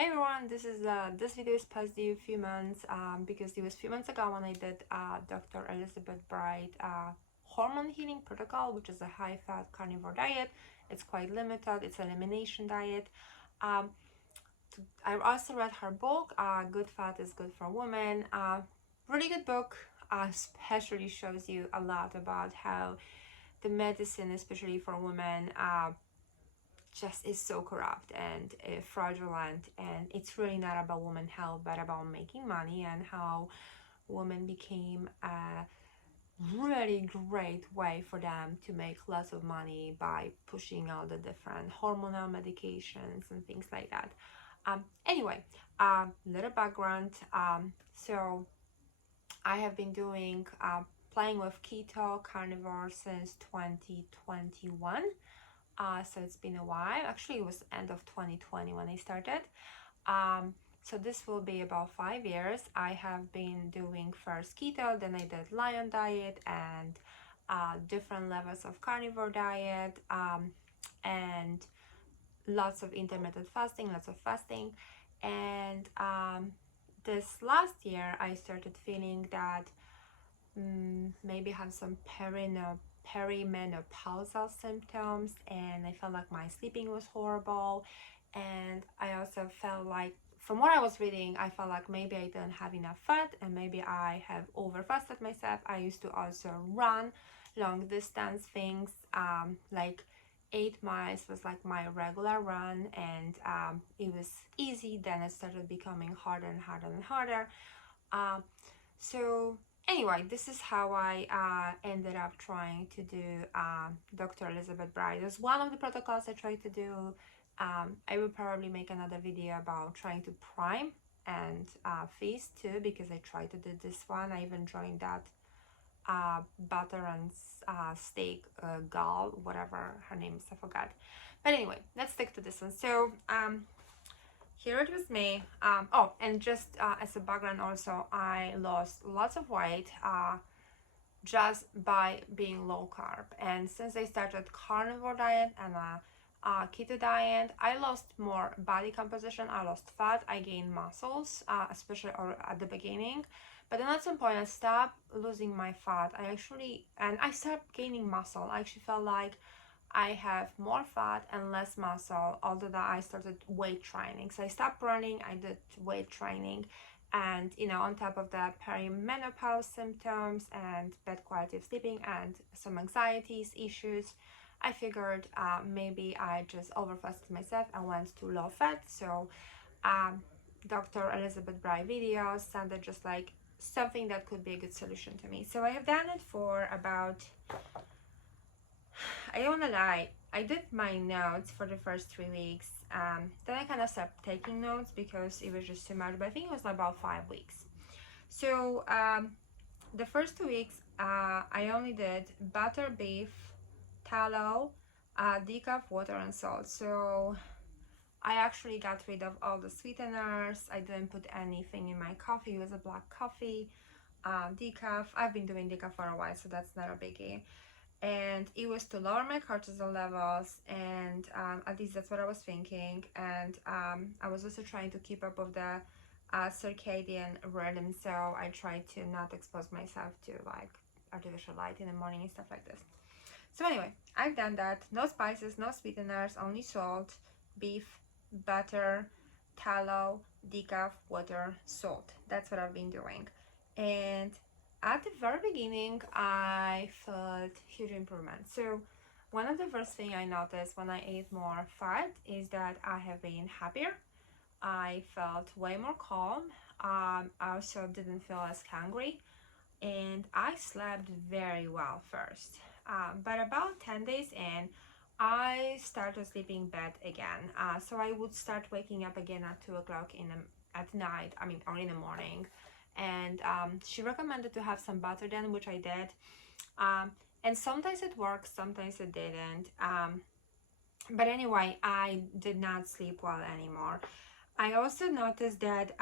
Hi everyone, this video is past due a few months because it was a few months ago when I did Dr. Elizabeth Bright hormone healing protocol, which is a high-fat carnivore diet. It's quite limited. It's an elimination diet. Um, I also read her book, Good Fat is Good for Women. Really good book. Especially shows you a lot about how the medicine, especially for women, just is so corrupt and fraudulent, and it's really not about women health but about making money, and how women became a really great way for them to make lots of money by pushing all the different hormonal medications and things like that. Anyway, little background. So I have been doing playing with keto carnivore since 2021. So it's been a while. Actually, it was end of 2020 when I started. So this will be about 5 years. I have been doing first keto, then I did Lion diet and different levels of carnivore diet, and lots of intermittent fasting, lots of fasting. And this last year, I started feeling that maybe have some perimenopausal symptoms, and I felt like my sleeping was horrible. And I also felt like, from what I was reading, I felt like maybe I didn't have enough fat and maybe I have over fasted myself. I used to also run long distance things, like 8 miles was like my regular run, and it was easy. Then it started becoming harder and harder and harder. um, so anyway, this is how I ended up trying to do Dr. Elizabeth Bright. It's one of the protocols I tried to do. I will probably make another video about trying to prime and feast too, because I tried to do this one. I even joined that butter and steak gal, whatever her name is, I forgot. But anyway, let's stick to this one. So here it was me. Oh, and just as a background also, I lost lots of weight just by being low carb. And since I started carnivore diet and keto diet, I lost more body composition. I lost fat. I gained muscles, especially at the beginning. But then at some point, I stopped losing my fat. I started gaining muscle. I actually felt like I have more fat and less muscle, although that I started weight training. So I stopped running, I did weight training, and on top of that, perimenopause symptoms and bad quality of sleeping and some anxieties issues, I figured maybe I just overfasted myself and went to low fat. So um, Dr. Elizabeth Bright videos sounded just like something that could be a good solution to me. So I have done it for about, I don't wanna lie, I did my notes for the first 3 weeks. Then I kind of stopped taking notes because it was just too much, but I think it was about 5 weeks. So the first 2 weeks, I only did butter, beef, tallow, decaf, water, and salt. So I actually got rid of all the sweeteners. I didn't put anything in my coffee. It was a black coffee, decaf. I've been doing decaf for a while, so that's not a biggie. And it was to lower my cortisol levels, and at least that's what I was thinking. And I was also trying to keep up with the circadian rhythm, so I tried to not expose myself to like artificial light in the morning and stuff like this. So anyway, I've done that. No spices, no sweeteners, only salt, beef, butter, tallow, decaf, water, salt. That's what I've been doing. And at the very beginning, I felt huge improvement. So one of the first thing I noticed when I ate more fat is that I have been happier. I felt way more calm. I also didn't feel as hungry, and I slept very well first. But about 10 days in, I started sleeping bad again. So I would start waking up again at 2 o'clock at night, or in the morning. And she recommended to have some butter then, which I did. And sometimes it worked, sometimes it didn't. But anyway, I did not sleep well anymore. I also noticed that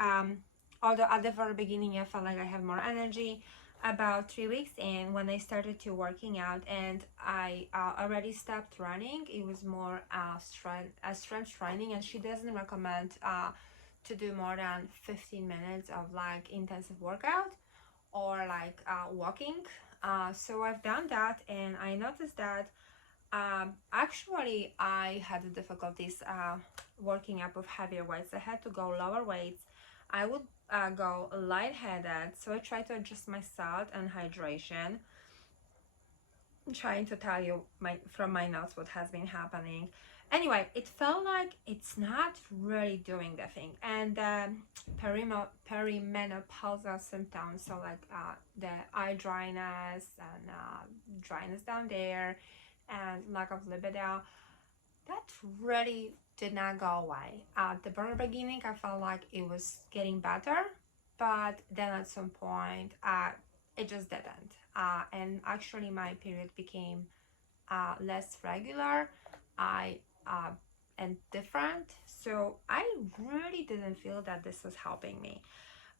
although at the very beginning I felt like I have more energy, about 3 weeks in, when I started to working out and I already stopped running, it was more strength training, and she doesn't recommend to do more than 15 minutes of like intensive workout or like walking. So I've done that, and I noticed that actually I had the difficulties working up with heavier weights. I had to go lower weights. I would go lightheaded, so I tried to adjust my salt and hydration. I'm trying to tell you from my notes what has been happening. Anyway, it felt like it's not really doing the thing, and perimenopausal symptoms, so like the eye dryness and dryness down there and lack of libido, that really did not go away. At the very beginning, I felt like it was getting better, but then at some point, it just didn't. And actually, my period became less regular. I and different. So I really didn't feel that this was helping me.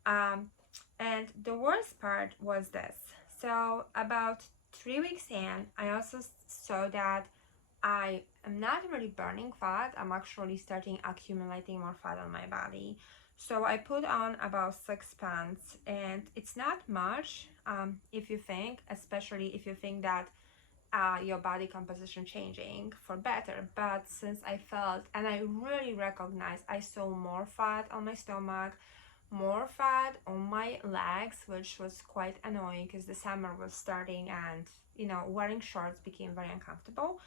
Um, and the worst part was this. So about 3 weeks in, I also saw that I am not really burning fat. I'm actually starting accumulating more fat on my body. So I put on about 6 pounds, and it's not much if you think, especially if you think that your body composition changing for better. But since I felt, and I really recognized, I saw more fat on my stomach, more fat on my legs, which was quite annoying because the summer was starting, and wearing shorts became very uncomfortable.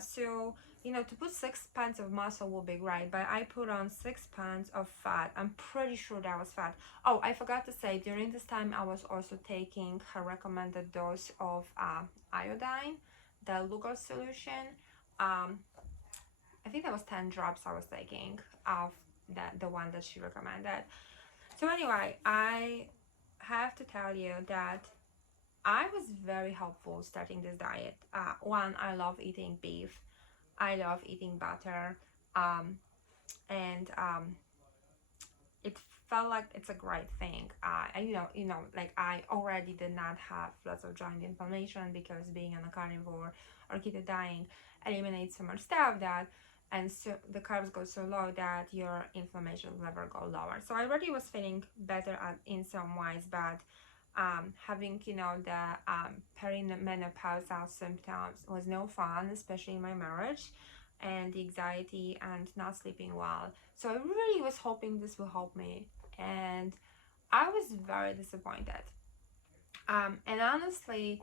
So to put 6 pounds of muscle will be great, but I put on 6 pounds of fat. I'm pretty sure that was fat. Oh, I forgot to say, during this time I was also taking her recommended dose of iodine, the Lugol solution. I think that was 10 drops I was taking of the one that she recommended. So anyway, I have to tell you that I was very helpful starting this diet. One, I love eating beef. I love eating butter. And it felt like it's a great thing. And like I already did not have lots of joint inflammation because being on a carnivore or keto dieting eliminates so much stuff that, and so the carbs go so low that your inflammation level go lower. So I already was feeling better in some ways, but having the perimenopausal symptoms was no fun, especially in my marriage, and the anxiety and not sleeping well. So I really was hoping this will help me, and I was very disappointed. And honestly,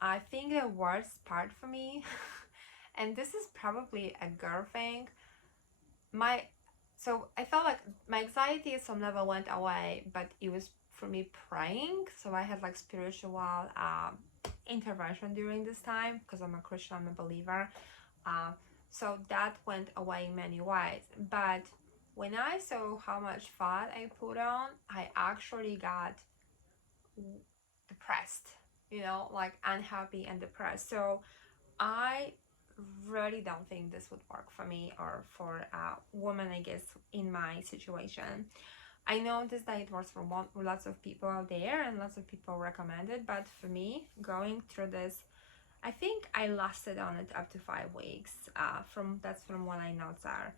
I think the worst part for me, and this is probably a girl thing, my so I felt like my anxiety at some level went away, but it was for me praying. So I had like spiritual intervention during this time because I'm a Christian, I'm a believer. Uh, so that went away in many ways. But when I saw how much fat I put on, I actually got depressed, like unhappy and depressed. So I really don't think this would work for me or for a woman, I guess, in my situation. I know this diet works for lots of people out there and lots of people recommend it, but for me, going through this, I think I lasted on it up to 5 weeks. From what I notes are.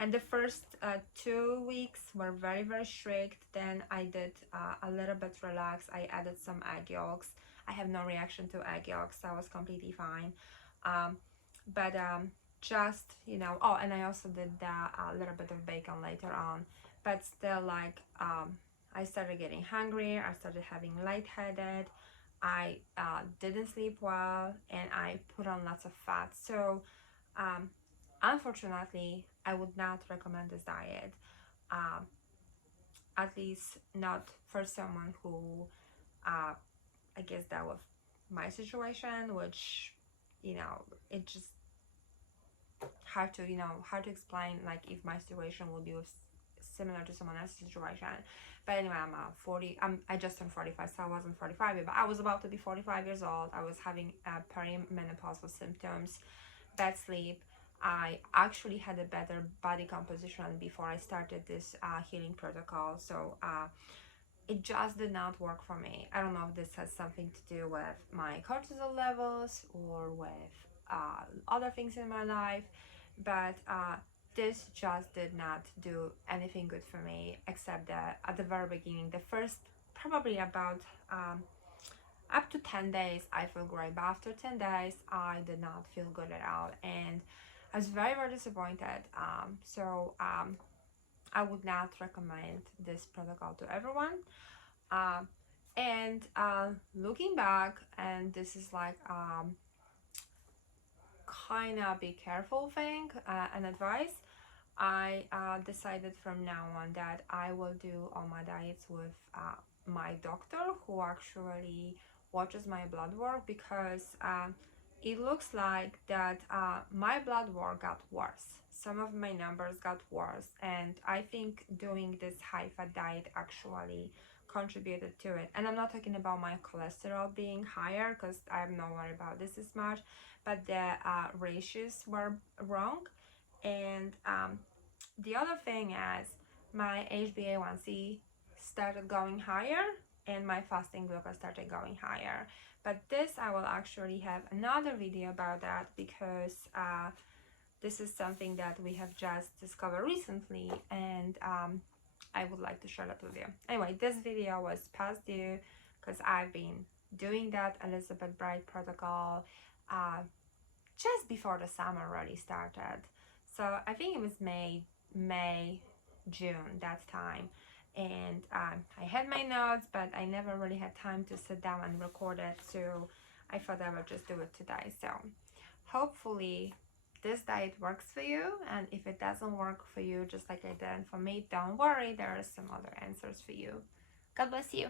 And the first 2 weeks were very, very strict. Then I did a little bit relaxed. I added some egg yolks. I have no reaction to egg yolks. That was completely fine. But just, oh, and I also did a little bit of bacon later on. But still, like, I started getting hungry. I started having lightheaded. I didn't sleep well, and I put on lots of fat. So, unfortunately, I would not recommend this diet, um, at least not for someone who, I guess that was my situation, which, it just hard to explain, like, if my situation would be similar to someone else's situation. But anyway, I just turned 45, so I wasn't 45 yet, but I was about to be 45 years old. I was having perimenopausal symptoms, bad sleep. I actually had a better body composition before I started this healing protocol. So it just did not work for me. I don't know if this has something to do with my cortisol levels or with other things in my life, but this just did not do anything good for me, except that at the very beginning, the first probably about up to 10 days I feel great, but after 10 days I did not feel good at all, and I was very, very disappointed. I would not recommend this protocol to everyone. Looking back, and this is like kind of be careful thing and advice, I decided from now on that I will do all my diets with my doctor, who actually watches my blood work, because it looks like that my blood work got worse. Some of my numbers got worse, and I think doing this high fat diet actually contributed to it. And I'm not talking about my cholesterol being higher, because I'm not worried about this as much, but the ratios were wrong. And the other thing is my HbA1c started going higher, and my fasting glucose started going higher. But this, I will actually have another video about that, because this is something that we have just discovered recently, and I would like to share that with you. Anyway, this video was past due because I've been doing that Elizabeth Bright protocol just before the summer really started. So I think it was May, June, that time. And I had my notes, but I never really had time to sit down and record it. So I thought I would just do it today. So hopefully this diet works for you. And if it doesn't work for you, just like I did for me, don't worry. There are some other answers for you. God bless you.